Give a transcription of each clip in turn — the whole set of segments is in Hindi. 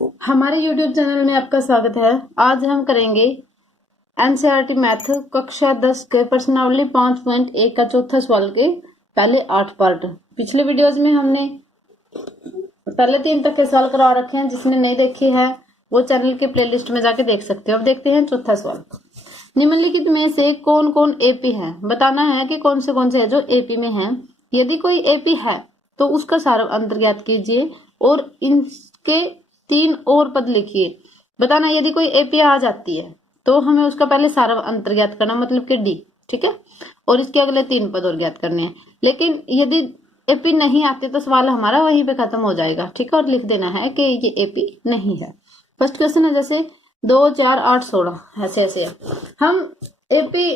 हमारे YouTube चैनल में आपका स्वागत है। आज हम करेंगे एनसीईआरटी मैथ कक्षा 10 के प्रश्नावली 5.1 का चौथा सवाल के पहले 8 पार्ट। पिछले वीडियोस में हमने पहले 3 तक के सवाल करवा रखे हैं। जिसने नहीं देखी है वो चैनल के प्लेलिस्ट में जाके देख सकते हो। अब देखते हैं चौथा सवाल। निम्नलिखित में से कौन कौन एपी है? बताना है कि कौन से है जो एपी में है। यदि कोई एपी है तो उसका सारा अंतर ज्ञात कीजिए और इनके 3 और पद लिखिए। बताना यदि कोई एपी आ जाती है तो हमें उसका पहले सारा अंतर ज्ञात करना, मतलब कि डी, ठीक है, और इसके अगले 3 पद और ज्ञात करने हैं। लेकिन यदि एपी नहीं आते तो सवाल हमारा वहीं पे खत्म हो जाएगा, ठीक है, और लिख देना है कि ये एपी नहीं है। फर्स्ट क्वेश्चन है जैसे 2, 4, 8, 16 ऐसे ऐसे है। हम एपी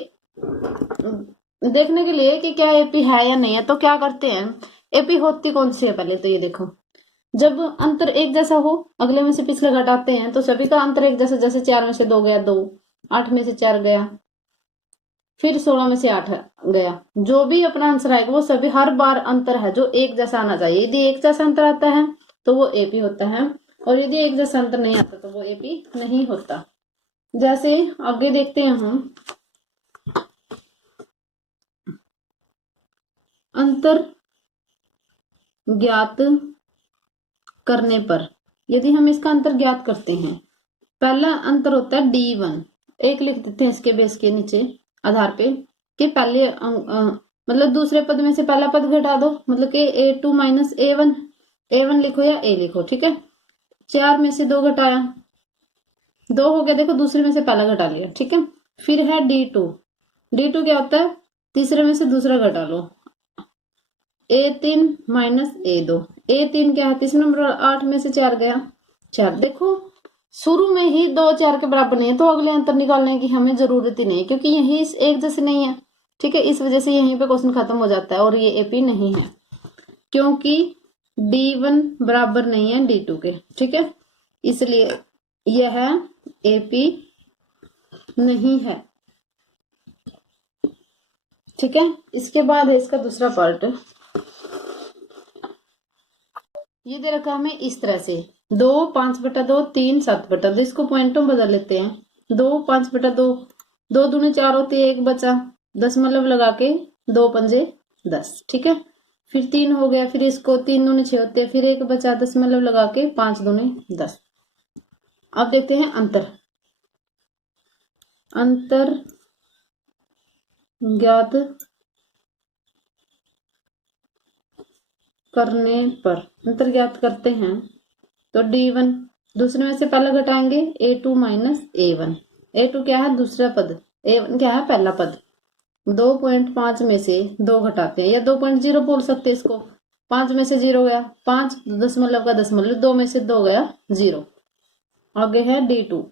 देखने के लिए कि क्या एपी है या नहीं है तो क्या करते हैं, एपी होती कौन सी है पहले तो ये देखो। जब अंतर एक जैसा हो, अगले में से पिछले घटाते हैं तो सभी का अंतर एक जैसा, जैसे 4 में से 2 गया 2, 8 में से 4 गया, फिर 16 में से 8 गया। जो भी अपना आंसर आएगा वो सभी हर बार अंतर है जो एक जैसा आना चाहिए। यदि एक जैसा अंतर आता है तो वो एपी होता है, और यदि एक जैसा अंतर नहीं आता तो वो एपी नहीं होता। जैसे आगे देखते हैं हम, अंतर ज्ञात करने पर यदि हम इसका अंतर ज्ञात करते हैं, पहला अंतर होता है D1। एक लिख देते हैं इसके बेस के नीचे आधार पे कि पहले मतलब दूसरे पद में से पहला पद घटा दो, मतलब कि A2 माइनस A1 लिखो या A लिखो, ठीक है। 4 में से 2 घटाया, 2 हो गया, देखो दूसरे में से पहला घटा लिया, ठीक है। फिर है D2 क्या होता है, तीसरे में से दूसरा घटा लो, A3 माइनस A3 क्या है, तीसरे नंबर 8 में से 4 गया 4। देखो शुरू में ही 2 4 के बराबर नहीं है तो अगले अंतर निकालने की हमें जरूरत ही नहीं है, क्योंकि यही एक जैसे नहीं है, ठीक है। इस वजह से यहीं पे क्वेश्चन खत्म हो जाता है और ये एपी नहीं है, क्योंकि D1 बराबर नहीं है D2 के, ठीक है, इसलिए यह एपी नहीं है, ठीक है। इसके बाद है इसका दूसरा पार्ट। ये दे रखा हमें इस तरह से 2 5/2 3 7/2। इसको पॉइंटों में बदल लेते हैं। 2 5/2, 2 दूनी 4 होते हैं, 1 बचा, दशमलव लगा के 2 पंजे 10, ठीक है। फिर 3 हो गया, फिर इसको 3 दूनी 6 होते हैं, फिर 1 बचा, दशमलव लगा के 5 दूनी 10। अब देखते हैं अंतर ज्ञात करने पर, अंतर ज्ञात करते हैं तो D1 दूसरे में से पहला घटाएंगे A2 माइनस A1। A2 क्या है, दूसरा पद, A1 क्या है, पहला पद। 2.5 में से 2 घटाते हैं, या 2.0 बोल सकते हैं इसको। 5 में से 0 गया 5, दशमलव का दशमलव, 2 में से 2 गया 0। आगे है D2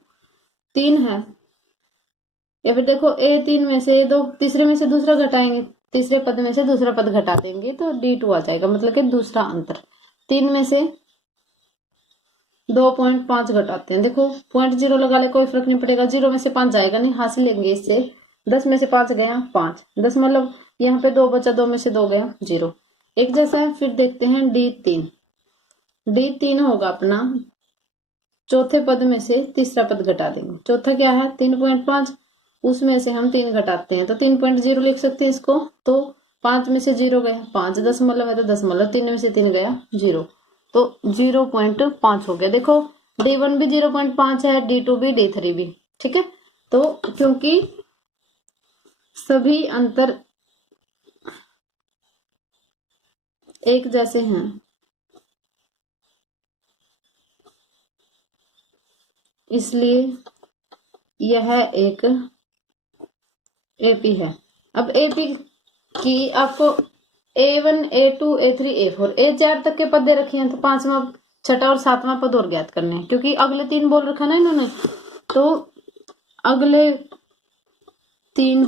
3 है। या फिर देखो A3 में से 2, तीसरे में से दूसरा घटाएंगे, तीसरे पद में से दूसरा पद घटा देंगे तो D2 आ जाएगा, मतलब कि दूसरा अंतर। 3 में से 2.5 घटाते हैं, देखो 0.0 लगा ले, कोई फर्क नहीं पड़ेगा, 0 में से 5 जाएगा नहीं, हासिल लेंगे इससे। 10 में से 5 गया 5, दशमलव यहाँ पे 2 बचा, 2 में से 2 गया 0, एक जैसा है। फिर देखते हैं D3 होगा अपना, चौथे पद में से तीसरा पद घटा देंगे। चौथा क्या है, 3.5, उसमें से हम 3 घटाते हैं तो 3.0 लिख सकते हैं इसको। तो 5 में से 0 गया 5, दशमलव है तो दशमलव, 3 में से 3 गया 0, तो 0.5 हो गया। देखो D1 भी 0.5 है, D2 भी, D3 भी, ठीक है। तो क्योंकि सभी अंतर एक जैसे हैं इसलिए यह एक एपी है। अब एपी की आपको A1 A2 A3 A4 A4 तक के पद दे रखे हैं तो 5वां 6वां और 7वां पद और ज्ञात करने हैं, क्योंकि अगले 3 बोल रखा ना इन्होंने। तो अगले 3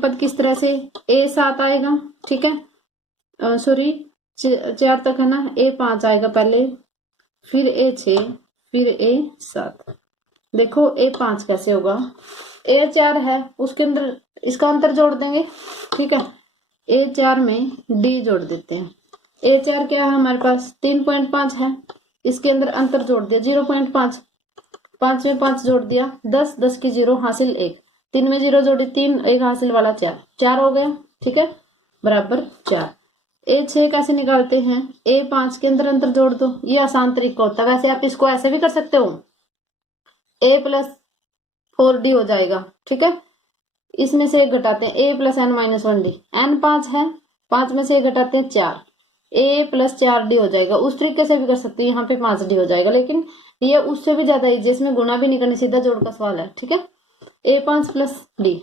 पद किस तरह से, A7 आएगा, ठीक है, सॉरी 4 तक है ना, A5 आएगा पहले, फिर A6, फिर A7। देखो A5 कैसे होगा, A4 है उसके अंदर इसका अंतर जोड़ देंगे, ठीक है। A4 में D जोड़ देते हैं, A4 क्या है हमारे पास 3.5 है, इसके अंदर अंतर जोड़ दिया 0.5, 5 में 5 जोड़ दिया 10, 10 की 0 हासिल 1, 3 में 0 जोड़ी 3, 1 हासिल वाला 4, 4 हो गया। ठीक है, बराबर 4। A6 कैसे निकालते हैं, A5 के अंदर अंतर जोड़ दो, ये आसान तरीका होता है। वैसे आप इसको ऐसे भी कर सकते हो, A+4D हो जाएगा। ठीक है, इसमें से एक घटाते हैं A+n-1D, n 5 है, 5 में से एक घटाते हैं 4, A+4D हो जाएगा। उस तरीके से भी कर सकते हैं, यहाँ पे 5D हो जाएगा, लेकिन ये उससे भी ज्यादा इजी, इसमें गुणा भी नहीं करनी, सीधा जोड़ का सवाल है। ठीक है, A5+D,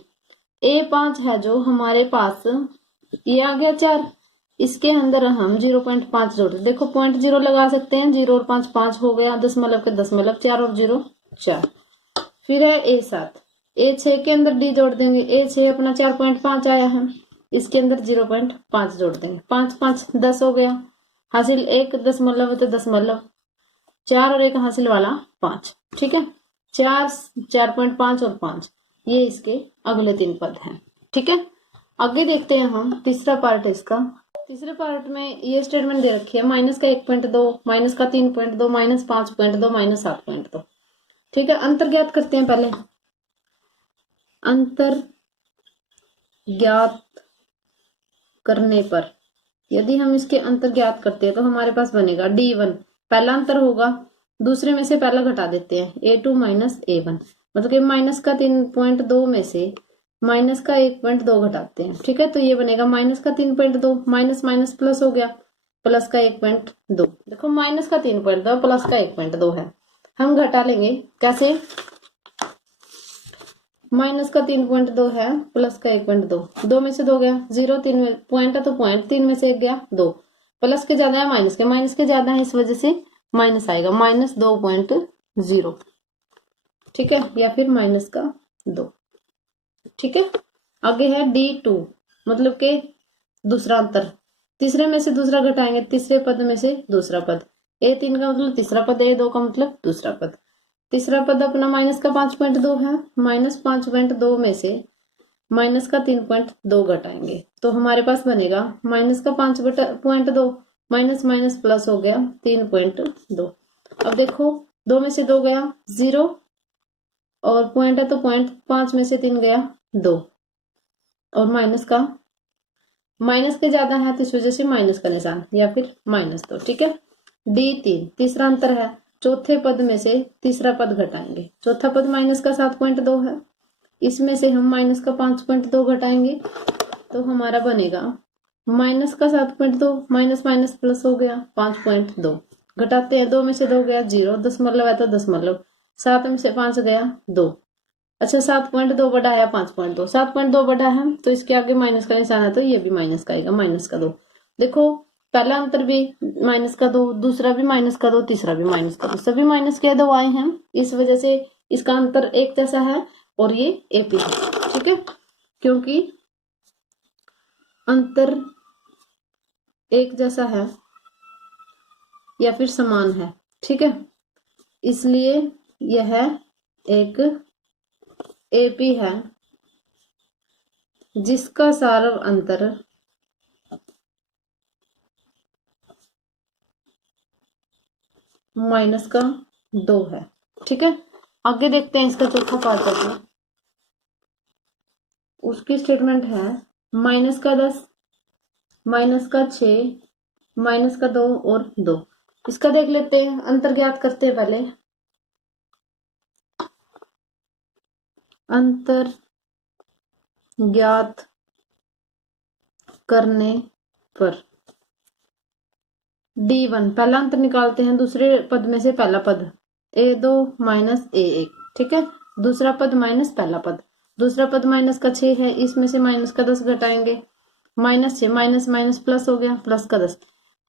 A5 है जो हमारे पास, ये आ गया 4, इसके अंदर हम 0.5 जोड़, देखो 0.0 लगा सकते हैं, 0 और 5 5 हो गया, दशमलव के दशमलव, 4 और 0 4। फिर है A7, A6 के अंदर D जोड़ देंगे, A6 अपना 4.5 आया है, इसके अंदर 0.5 जोड़ देंगे, 5 5 10 हो गया, हासिल 1 दशमलव तो दशमलव, 4 और 1 हासिल वाला 5। ठीक है, 4 4.5 और 5, ये इसके अगले 3 पद हैं। ठीक है, आगे देखते हैं हम तीसरा पार्ट है इसका। तीसरे पार्ट में ये स्टेटमेंट दे रखी है, माइनस का 1.2, माइनस का 3.2, माइनस 5.2, माइनस 7.2। ठीक है, अंतर ज्ञात करते हैं पहले। अंतर ज्ञात करने पर, यदि हम इसके अंतर ज्ञात करते हैं तो हमारे पास बनेगा D1, पहला अंतर होगा, दूसरे में से पहला घटा देते हैं, A2 माइनस A1, मतलब कि माइनस का 3.2 में से माइनस का 1.2 घटाते हैं। ठीक है, तो ये बनेगा माइनस का 3.2, माइनस माइनस प्लस हो गया, प्लस का 1.2। देखो माइनस का 3.2 प्लस का 1.2 है, हम घटा लेंगे कैसे, माइनस का 3.2 है, प्लस का 1.2, 2 में से 2 गया 0, 3 में पॉइंट है तो पॉइंट, 3 में से 1 गया 2, प्लस के ज्यादा है माइनस के ज्यादा है, इस वजह से माइनस आएगा, माइनस 2.0। ठीक है, या फिर माइनस का 2। ठीक है, आगे है D2, मतलब के दूसरा अंतर, तीसरे में से दूसरा घटाएंगे, तीसरे पद में से दूसरा पद, A3 का मतलब तीसरा पद, A2 का मतलब दूसरा पद। तीसरा पद अपना माइनस का 5.2 है, माइनस 5.2 में से माइनस का 3.2 घटाएंगे, तो हमारे पास बनेगा माइनस का 5.2, माइनस माइनस प्लस हो गया 3.2। अब देखो 2 में से 2 गया 0, और पॉइंट है तो पॉइंट, 5 में से 3 गया 2, और माइनस के ज्यादा है तो इस वजह से माइनस का निशान, या फिर -2। ठीक है, D3 तीसरा अंतर है, चौथे पद में से तीसरा पद घटाएंगे, चौथा पद माइनस का 7.2 है, इसमें से हम माइनस का 5.2 घटाएंगे, तो हमारा बनेगा माइनस का 7.2, माइनस माइनस प्लस हो गया 5.2, घटाते हैं 2 में से 2 गया 0, दशमलव है तो दशमलव, 7 में से 5 गया 2। अच्छा 7.2 बड़ा है 5.2, 7.2 बड़ा है तो इसके आगे माइनस का निशान है, तो ये भी माइनस का आएगा, -2। देखो पहला अंतर भी -2, दूसरा भी -2, तीसरा भी -2, सभी माइनस के 2 आए हैं, इस वजह से इसका अंतर एक जैसा है और ये AP है। ठीक है, क्योंकि अंतर एक जैसा है या फिर समान है। ठीक है, इसलिए यह एक AP है जिसका सार्व अंतर -2 है। ठीक है, आगे देखते हैं इसका चौथा पार्ट करके, उसकी स्टेटमेंट है -10, -6, -2 और 2। इसका देख लेते हैं, अंतर ज्ञात करते हैं पहले। अंतर ज्ञात करने पर D1 पहला अंतर निकालते हैं, दूसरे पद में से पहला पद A2 माइनस A1। ठीक है, दूसरा पद माइनस पहला पद, दूसरा पद माइनस का 6 है, इसमें से माइनस का 10 घटाएंगे, -6, माइनस माइनस प्लस हो गया, प्लस का 10,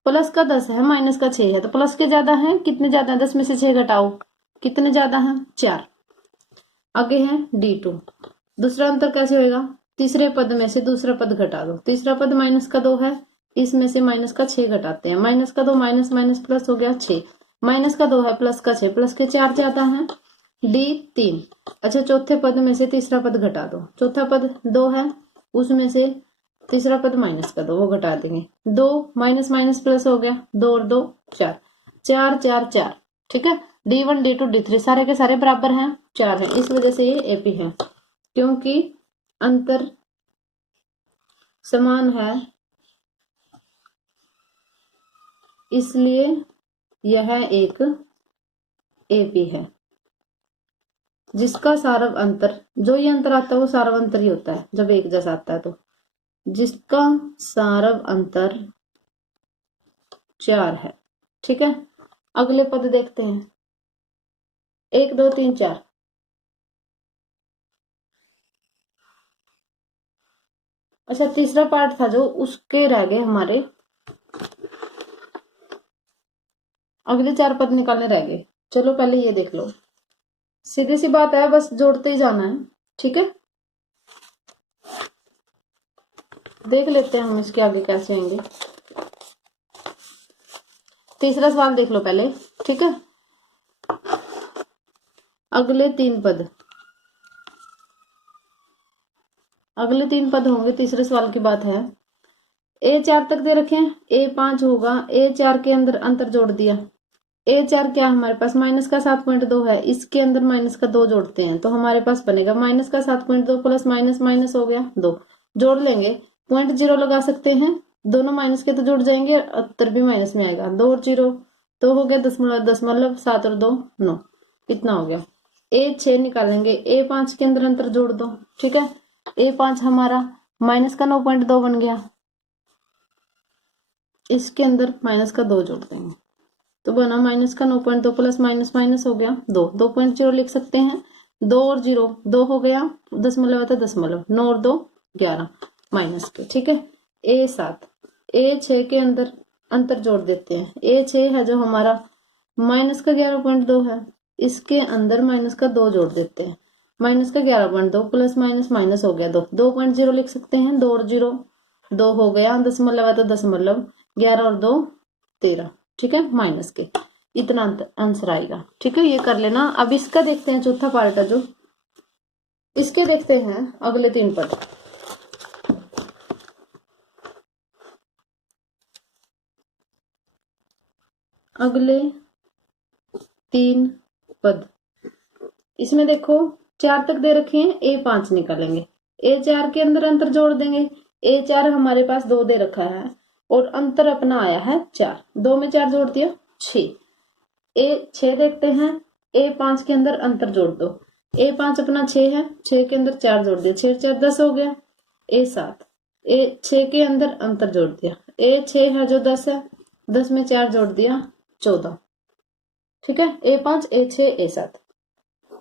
प्लस का 10 है, माइनस का 6 है, तो प्लस के ज्यादा है, कितने ज्यादा है, 10 में से 6 घटाओ, कितने ज्यादा है 4। आगे है D2, दूसरा अंतर कैसे होएगा, तीसरे पद में से दूसरा पद घटा दो, तीसरा पद माइनस का 2 है, इसमें से माइनस का 6 घटाते हैं, माइनस का 2 माइनस माइनस प्लस हो गया 6, माइनस का 2 है, प्लस का 6, प्लस के 4 ज्यादा है, D3। अच्छा चौथे पद में से तीसरा पद घटा दो, चौथा पद 2 है, उसमें से तीसरा पद माइनस का 2, वो घटा देंगे। 2 माइनस माइनस प्लस हो गया, 2 और 2 4, 4 4 4। ठीक है, D1 D2 D3 सारे के सारे बराबर हैं, 4 है, इस वजह से ये एपी है। क्योंकि अंतर समान है इसलिए यह एक एपी है। जिसका सारव अंतर, जो ये अंतर आता है वो सारव अंतर ही होता है जब एक जैसा आता है तो। जिसका सारव अंतर 4 है। ठीक है, अगले पद देखते हैं। 1 2 3 4। अच्छा, तीसरा पार्ट था जो उसके रह गए हमारे, अगले 4 पद निकालने रह गए। चलो पहले ये देख लो, सीधी सी बात है, बस जोड़ते ही जाना है। ठीक है, देख लेते हैं हम इसके आगे कैसे होंगे। तीसरा सवाल देख लो पहले। ठीक है, अगले 3 पद होंगे। तीसरे सवाल की बात है, A4 तक दे रखे हैं, A5 होगा, A4 के अंदर अंतर जोड़ दिया। A4 क्या हमारे पास माइनस का 7.2 है, इसके अंदर माइनस का 2 जोड़ते हैं तो हमारे पास बनेगा माइनस का 7.2 प्लस माइनस माइनस हो गया 2, जोड़ लेंगे, 0.0 लगा सकते हैं, दोनों माइनस के तो जुड़ जाएंगे, उत्तर भी माइनस में आएगा। 2 और 0 तो हो गया दशमलव, 7 और 2 9, कितना हो गया। A6 निकालेंगे, A5 के अंदर अंतर जोड़ दो। ठीक है, A5 हमारा माइनस का 9.2 बन गया, इसके अंदर माइनस का 2 जोड़ देंगे तो बना माइनस का 9.2 प्लस माइनस माइनस हो गया 2, 2.0 लिख सकते हैं। 2 और 0 2 हो गया, दशमलव है दशमलव, 9 और 2 11 माइनस के। ठीक है, A7 A6 के अंदर अंतर जोड़ देते हैं। A6 है जो हमारा माइनस का 11.2 है, इसके अंदर माइनस का 2 जोड़ देते हैं, माइनस का 11.2 प्लस माइनस माइनस हो गया 2, 2.0 लिख सकते हैं। 2 और 0 2 हो गया, दशमलव है तो दशमलव, 11 और 2 13। ठीक है, माइनस के, इतना आंसर आएगा। ठीक है, ये कर लेना। अब इसका देखते हैं, चौथा पार्ट है जो इसके देखते हैं अगले 3 पद। अगले 3 पद, इसमें देखो 4 तक दे रखे हैं, A5 निकालेंगे, A4 के अंदर अंतर जोड़ देंगे। A4 हमारे पास 2 दे रखा है और अंतर अपना आया है 4, 2 में 4 जोड़ दिया 6। A6 देखते हैं, A5 के अंदर अंतर जोड़ दो। A5 अपना 6 है, 6 के अंदर 4 जोड़ दिया, 6 4 10 हो गया। A7 A6 के अंदर अंतर जोड़ दिया, A6 है जो 10 है, 10 में 4 जोड़ दिया 14। ठीक है, A5 A6 A7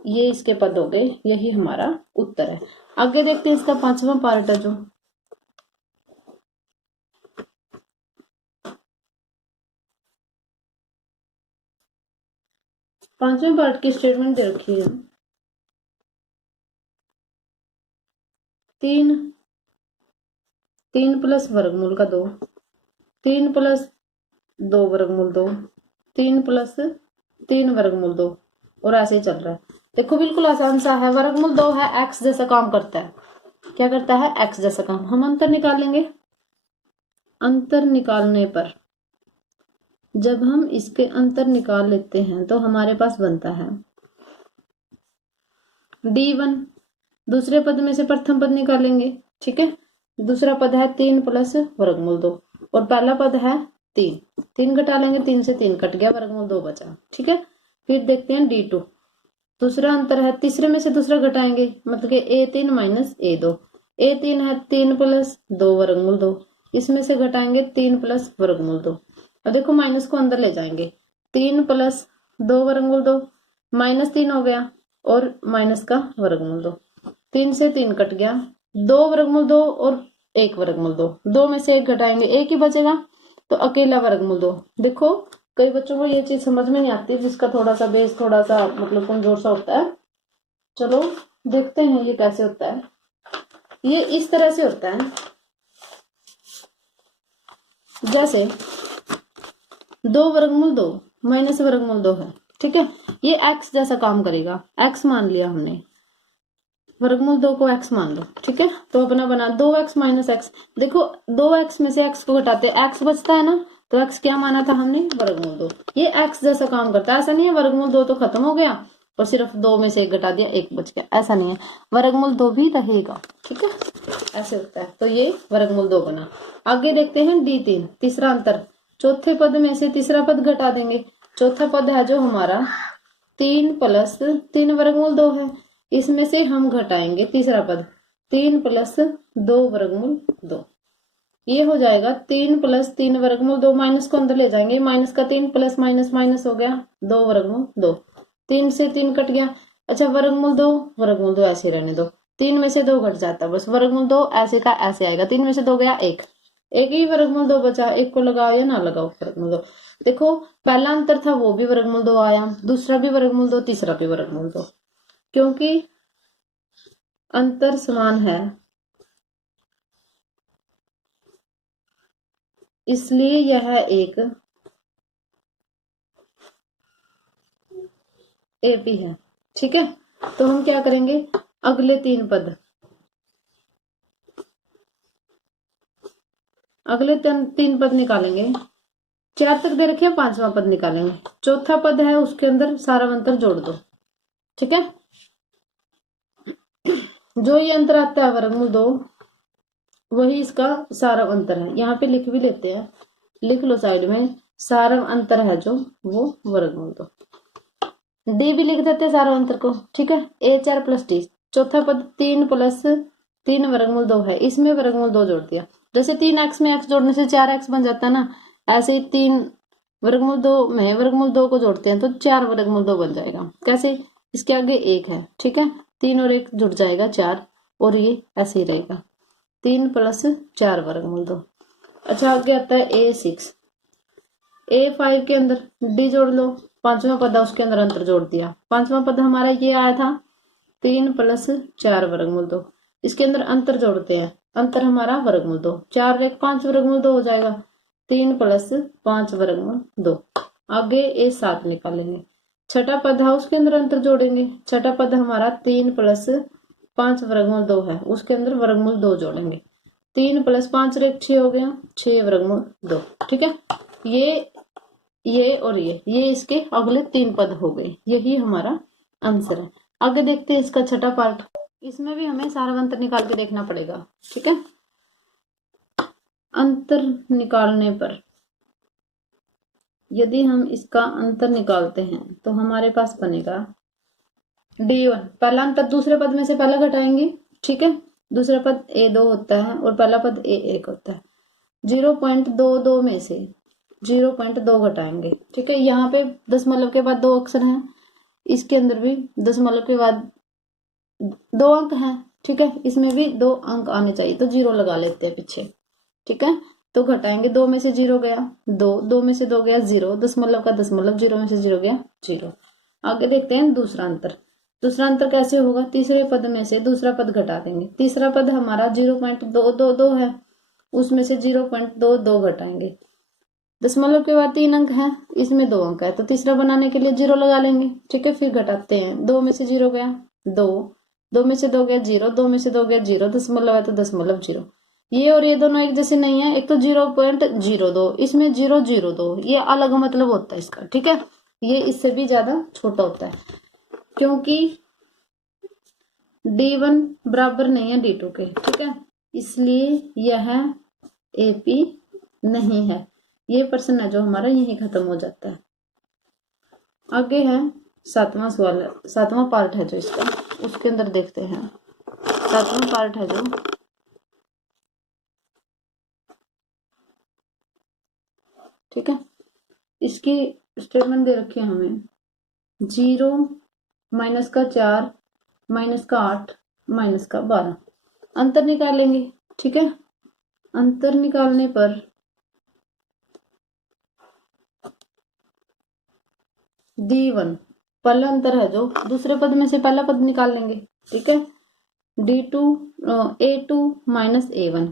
ये इसके पद हो गए, यही हमारा उत्तर है। आगे देखते हैं इसका 5वां पार्ट है जो पांचवें पार्ट की स्टेटमेंट दे रखी है। 3 प्लस वर्गमूल का 2, 3 प्लस 2 वर्गमूल 2, 3 प्लस 3 वर्गमूल 2, और ऐसे ही चल रहा है। देखो बिल्कुल आसान सा है, वर्गमूल 2 है, एक्स जैसा काम करता है। क्या करता है? एक्स जैसा काम। हम अंतर निकालेंगे, अंतर निकालने पर जब हम इसके अंतर निकाल लेते हैं तो हमारे पास बनता है D1। दूसरे पद में से प्रथम पद निकालेंगे। ठीक है, दूसरा पद है 3 प्लस वर्गमूल 2 और पहला पद है 3, 3 घटा लेंगे, 3 से 3 कट गया, वर्गमूल 2 बचा। ठीक है, फिर देखते हैं D2। दूसरा अंतर है, तीसरे में से दूसरा घटाएंगे, मतलब कि A3 माइनस A2। A3 है 3 प्लस 2 वर्गमूल 2, इसमें से घटाएंगे 3 प्लस वर्गमूल 2। अब देखो माइनस को अंदर ले जाएंगे, 3 प्लस 2 वर्गमूल 2 माइनस 3 हो गया और माइनस का वर्गमूल 2, 3 से 3 कट गया, 2 वर्गमूल 2 और 1 वर्गमूल 2, 2 में से 1 घटाएंगे, 1 ही बचेगा तो अकेला वर्गमूल 2। देखो कई बच्चों को ये चीज समझ में नहीं आती, जिसका थोड़ा सा बेस थोड़ा सा मतलब कमजोर सा होता है। चलो देखते हैं ये कैसे होता है। ये इस तरह से होता है, जैसे 2 वर्गमूल 2 माइनस वर्गमूल 2 है। ठीक है, ये x जैसा काम करेगा, x मान लिया हमने। वर्गमूल 2 को x मान लो, ठीक है। तो अपना बना 2x माइनस एक्स। देखो 2x में से x को घटाते x बचता है ना, तो x क्या माना था हमने, वर्गमूल 2। ये x जैसा काम करता है, ऐसा नहीं है वर्गमूल 2 तो खत्म हो गया और सिर्फ 2 में से 1 घटा दिया 1 बच गया, ऐसा नहीं है, वर्गमूल 2 भी रहेगा, ठीक है, ऐसे होता है। तो ये वर्गमूल 2 बना। आगे देखते हैं D3, तीसरा अंतर। चौथे पद में से तीसरा पद घटा देंगे। चौथा पद है जो हमारा 3 प्लस 3 वर्गमूल 2 है, इसमें से हम घटाएंगे तीसरा पद 3 प्लस 2 वर्गमूल 2। ये हो जाएगा 3 प्लस 3 वर्गमूल 2, माइनस को अंदर ले जाएंगे, माइनस का 3 प्लस माइनस माइनस हो गया 2 वर्गमूल 2, 3 से 3 कट गया। अच्छा वर्गमूल 2 ऐसे रहने दो, 3 में से 2 घट जाता है, बस वर्गमूल 2 ऐसे का ऐसे आएगा, 3 में से 2 गया 1, एक ही वर्गमूल 2 बचा, एक को लगाओ या ना लगाओ वर्गमूल 2। देखो पहला अंतर था वो भी वर्गमूल 2 आया, दूसरा भी वर्गमूल 2, तीसरा भी वर्गमूल 2, क्योंकि अंतर समान है इसलिए यह एक एपी है, ठीक है। तो हम क्या करेंगे, अगले 3 पद, अगले 3 पद निकालेंगे। 4 तक दे रखे, 5वां पद निकालेंगे। चौथा पद है उसके अंदर सारा अंतर जोड़ दो, ठीक है। जो ये अंतर आता है वर्गमूल 2, वही इसका सारा अंतर है। यहाँ पे लिख भी लेते हैं, लिख लो साइड में, सारा अंतर है जो वो वर्गमूल 2। डी भी लिख देते हैं सारा अंतर को, ठीक है। A4 plus D. चौथा पद 3 प्लस 3 वर्गमूल 2 है, इसमें वर्गमूल 2 जोड़ दिया। जैसे 3x में x जोड़ने से 4x बन जाता है ना, ऐसे ही 3 वर्गमूल 2 में वर्गमूल 2 को जोड़ते हैं तो 4 वर्गमूल 2 बन जाएगा। कैसे, इसके आगे 1 है, ठीक है, 3 और 1 जुड़ जाएगा 4, और ये ऐसे ही रहेगा 3 प्लस 4 वर्गमूल 2। अच्छा आगे आता है A6। A5 के अंदर D जोड़ लो, 5वां पद है उसके अंदर अंतर जोड़ दिया। 5वां पद हमारा ये आया था 3 प्लस 4 वर्गमूल 2, इसके अंदर अंतर जोड़ते हैं, अंतर हमारा वर्गमूल 2, 4 और 1 5 वर्गमूल 2 हो जाएगा, 3 प्लस 5 वर्गमूल 2। आगे A7 निकालेंगे। छठा पद है उसके अंदर अंतर जोड़ेंगे। छठा पद हमारा 3 प्लस 5 वर्गमूल 2 है, उसके अंदर वर्गमूल 2 जोड़ेंगे, 3 प्लस 5 और 1 6 हो गया, 6 वर्गमूल 2, ठीक है। ये और ये इसके अगले 3 पद हो गए, यही हमारा आंसर है। आगे देखते हैं इसका छठा पार्ट, इसमें भी हमें सारा अंतर निकाल के देखना पड़ेगा, ठीक है। अंतर निकालने पर यदि हम इसका अंतर निकालते हैं तो हमारे पास बनेगा D1। पहला अंतर दूसरे पद में से पहला घटाएंगे, ठीक है। दूसरा पद A2 होता है और पहला पद A1 होता है। 0.22 में से 0.2 घटाएंगे, ठीक है। यहाँ पे दशमलव के बाद 2 अक्षर हैं, इसके अंदर भी दशमलव के बाद 2 अंक हैं, ठीक है, इसमें भी 2 अंक आने चाहिए, तो 0 लगा लेते हैं पीछे, ठीक है। तो घटाएंगे, 2 में से 0 गया 2, 2 में से 2 गया 0, दशमलव का दशमलव, 0 में से 0 गया 0। आगे देखते हैं दूसरा अंतर। दूसरा अंतर कैसे होगा, तीसरे पद में से दूसरा पद घटा देंगे। तीसरा पद हमारा 0.222 है, उसमें से 0.22 घटाएंगे। दशमलव के बाद 3 अंक है, इसमें 2 अंक है, तो तीसरा बनाने के लिए 0 लगा लेंगे, ठीक है। फिर घटाते हैं, 2 में से 0 गया 2, 2 में से 2 गया 0, 2 में से 2 गया 0, दशमलव है तो दशमलव 0। ये और ये दोनों एक जैसे नहीं है, एक तो 0.02, इसमें 002, ये अलग मतलब होता है इसका, ठीक है। ये इससे भी ज्यादा छोटा होता है, क्योंकि D1 बराबर नहीं है D2 के, ठीक है, इसलिए यह AP नहीं है। ये प्रश्न है जो हमारा यही खत्म हो जाता है। आगे है 7वां सवाल, 7वां पार्ट है जो इसका, उसके अंदर देखते हैं। 7वां पार्ट है जो, ठीक है, इसकी स्टेटमेंट दे रखी है हमें 0 माइनस का 4 माइनस का 8 माइनस का 12। अंतर निकालेंगे, ठीक है। अंतर निकालने पर D1 पहला अंतर है जो, दूसरे पद में से पहला पद निकाल लेंगे, ठीक है। D2 A2 माइनस A1,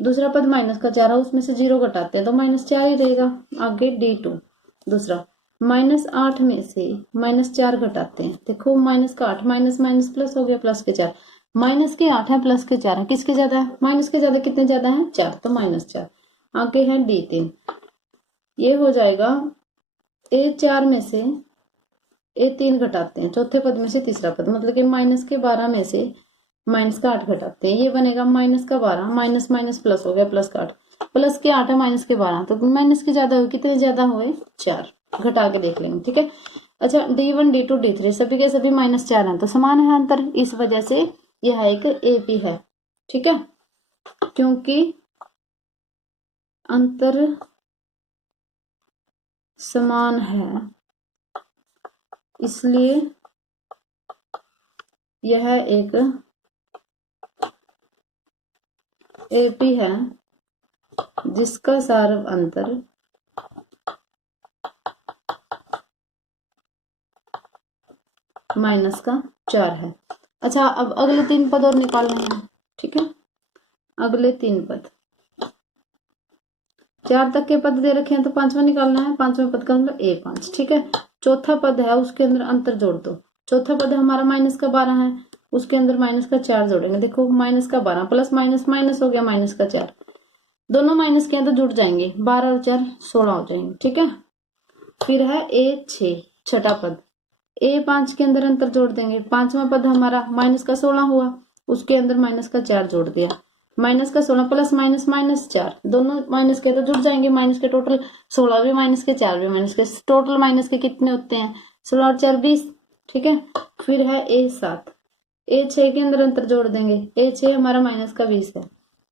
दूसरा पद माइनस का 4 है, उसमें से 0 घटाते हैं तो -4 ही रहेगा। आगे D2 दूसरा -8 में से -4 घटाते हैं। देखो -8 माइनस माइनस प्लस हो गया, प्लस के 4, माइनस के 8 है प्लस के 4 है, किसके ज्यादा है? माइनस के ज्यादा, कितने ज्यादा है? 4, तो -4। आगे है D3, ये हो जाएगा A4 में से A3 घटाते हैं, चौथे पद में से तीसरा पद, मतलब कि -12 में से -8 घटाते हैं, ये बनेगा -12, माइनस माइनस प्लस हो गया, प्लस का 8, प्लस के 8 है -12, तो माइनस के ज्यादा हुए, कितने ज्यादा हुए? 4, घटा के देख लेंगे, ठीक है। अच्छा D1 D2 D3 सभी के सभी -4 हैं, तो समान है अंतर, इस वजह से यह एक AP है, ठीक है। क्योंकि अंतर समान है इसलिए यह एक AP है जिसका सार्व अंतर -4 है। अच्छा, अब अगले 3 पद और निकालने हैं, ठीक है। अगले 3 पद, 4 तक के पद दे रखे हैं, तो 5वां निकालना है, 5वें पद का मतलब A5, ठीक है। चौथा पद है, उसके अंदर अंतर जोड़ दो। चौथा पद हमारा -12 है, उसके अंदर -4 जोड़ेंगे। देखो -12 प्लस माइनस माइनस हो गया, -4, दोनों माइनस के अंदर जुड़ जाएंगे, 12 और 4 16 हो जाएंगे, ठीक है। फिर है A6 छठा पद, A5 के अंदर अंतर जोड़ देंगे। 5वां पद हमारा -16 हुआ, उसके अंदर -4 जोड़ दिया, -16 प्लस माइनस -4, दोनों माइनस के तो जुड़ जाएंगे, माइनस के टोटल 16 भी माइनस के, 4 भी माइनस के, टोटल माइनस के कितने होते हैं? 16 और 4 20, ठीक है। फिर है A7, A6 के अंदर अंतर जोड़ देंगे, A6 हमारा -20 है,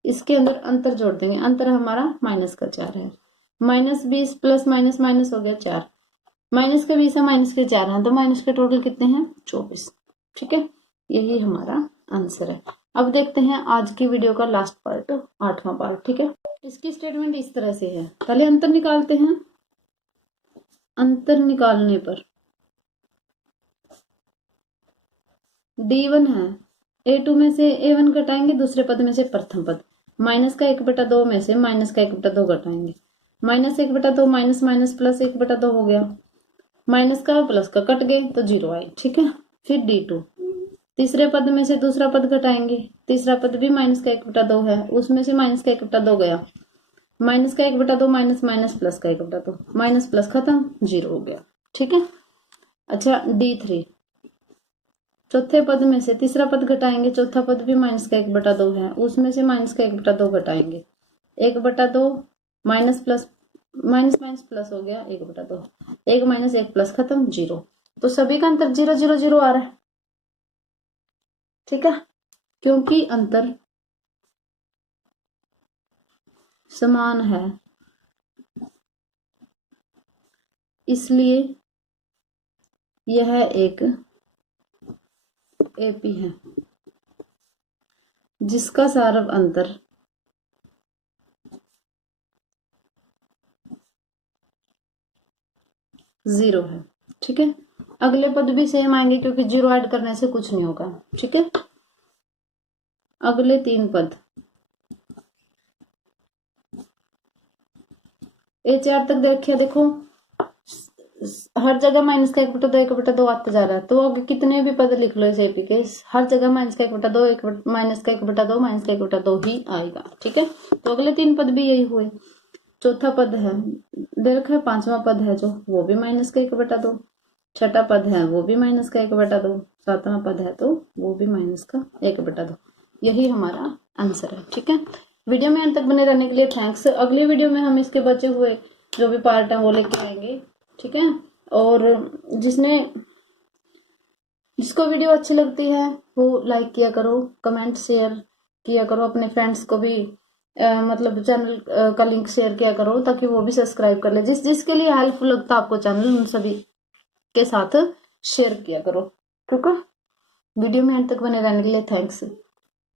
इसके अंदर अंतर जोड़ देंगे, अंतर हमारा -4 है, -20 प्लस माइनस माइनस हो गया 4, माइनस के 20 है, माइनस के 4 है, तो माइनस के टोटल कितने हैं? 24, ठीक है। यही हमारा आंसर है। अब देखते हैं आज की वीडियो का लास्ट पार्ट, 8वां पार्ट, ठीक है। इसकी स्टेटमेंट इस तरह से है, पहले अंतर निकालते हैं। अंतर निकालने पर D1 है, A2 में से A1 घटाएंगे, दूसरे पद में से प्रथम पद, माइनस का 1/2 में से माइनस का 1/2 घटाएंगे, -1/2 माइनस माइनस प्लस 1/2 हो गया, माइनस का प्लस का कट गए तो 0 आए, ठीक है। फिर D2, तीसरे पद में से दूसरा पद घटाएंगे, तीसरा पद भी माइनस का 1/2 है, उसमें से माइनस का 1/2 गया, माइनस का 1/2 माइनस माइनस प्लस का 1/2, माइनस प्लस खत्म, 0 हो गया, ठीक है। अच्छा D3, चौथे पद में से तीसरा पद घटाएंगे, चौथा पद भी माइनस का 1/2 है, उसमें से माइनस का 1/2 घटाएंगे, 1/2 minus plus minus minus plus हो गया 1/2, 1 माइनस 1 प्लस खत्म, 0, तो सभी का अंतर 0 0 0 आ रहा है, ठीक है। क्योंकि अंतर समान है इसलिए यह एक AP है जिसका सार्व अंतर जीरो है, ठीक है। अगले पद भी सेम आएंगे क्योंकि 0 ऐड करने से कुछ नहीं होगा, ठीक है। अगले 3 पद, A4 तक देखिए, देखो हर जगह माइनस का 1/2 आते जा रहा है, तो अगर कितने भी पद लिख लो इस AP के, हर जगह माइनस का 1/2 माइनस का 1/2 माइनस का 1/2 ही आएगा, ठीक है। तो अगले 3 पद भी यही हुए। चौथा पद है दे रखा है, 5वां पद है जो, वो भी माइनस का 1/2, छठा पद है वो भी माइनस का 1/2, 7वां पद है तो वो भी माइनस का 1/2, यही हमारा आंसर है, ठीक है। वीडियो में अंत तक बने रहने के लिए थैंक्स। अगली वीडियो में हम इसके बचे हुए जो भी पार्ट है वो लेके आएंगे, ठीक है। और जिसको वीडियो अच्छी लगती है वो लाइक किया करो, कमेंट शेयर किया करो, अपने फ्रेंड्स को भी मतलब चैनल का लिंक शेयर किया करो ताकि वो भी सब्सक्राइब कर ले। जिसके लिए हेल्पफुल लगता है आपको चैनल, उन सभी के साथ शेयर किया करो, ठीक है। वीडियो में अंत तक बने रहने के लिए थैंक्स।